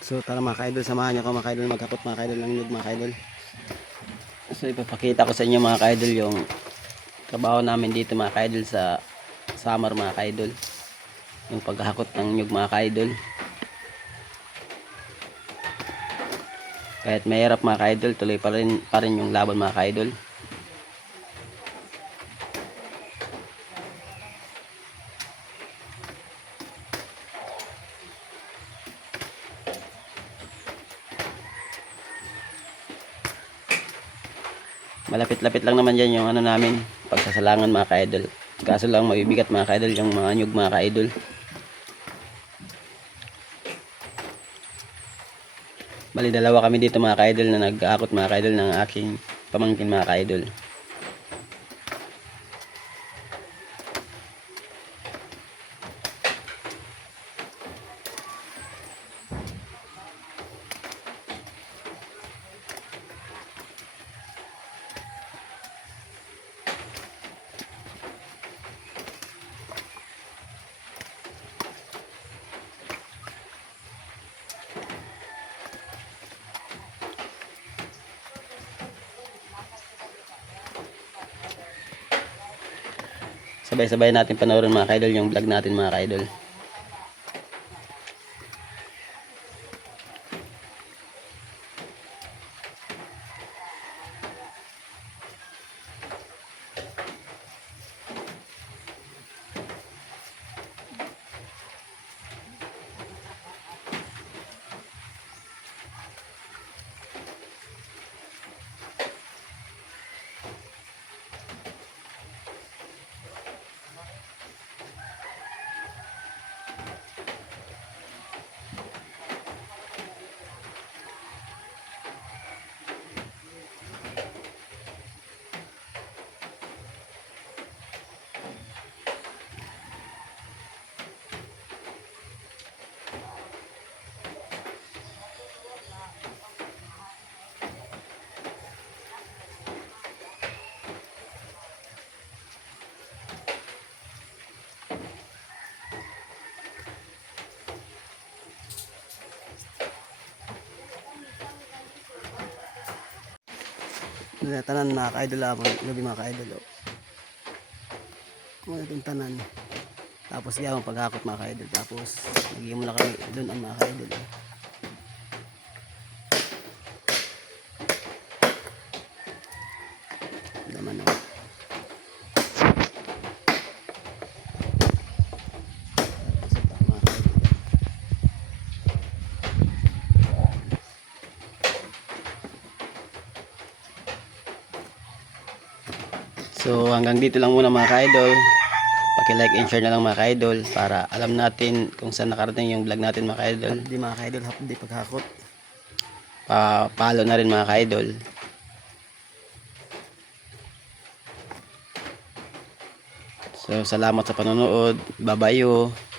So tara mga ka-idol, samahan niyo ako mga ka-idol maghakot mga ka-idol ng nyug mga ka-idol. So ipapakita ko sa inyo mga ka-idol yung trabaho namin dito mga ka-idol sa summer mga ka-idol. Yung paghakot ng nyug mga ka-idol. Kahit mahirap mga ka-idol, tuloy pa rin yung laban mga ka-idol. Malapit-lapit lang naman dyan yung ano namin, pagsasalangan mga ka-idol. Kaso lang mabibigat mga ka-idol yung mga nyug mga ka-idol. Bali dalawa kami dito mga ka-idol na nag-aakot mga ka-idol ng aking pamangkin mga ka-idol. Sabay-sabay natin panoorin mga ka-idol yung vlog natin mga ka-idol. Tanan mga ka-idol ako, gabi mga ka-idol. Kung itong tanan. Tapos yaman paghakot mga ka-idol. Tapos nagiging muna kami doon ang mga ka-idol. Naman o. So hanggang dito lang muna mga ka-idol. Paki-like and share na lang mga ka-idol para alam natin kung saan nakarating yung vlog natin mga ka-idol. Di mga ka-idol, hapdi paghakot. Pa-follow na rin mga ka-idol. So salamat sa panonood. Bye-bye.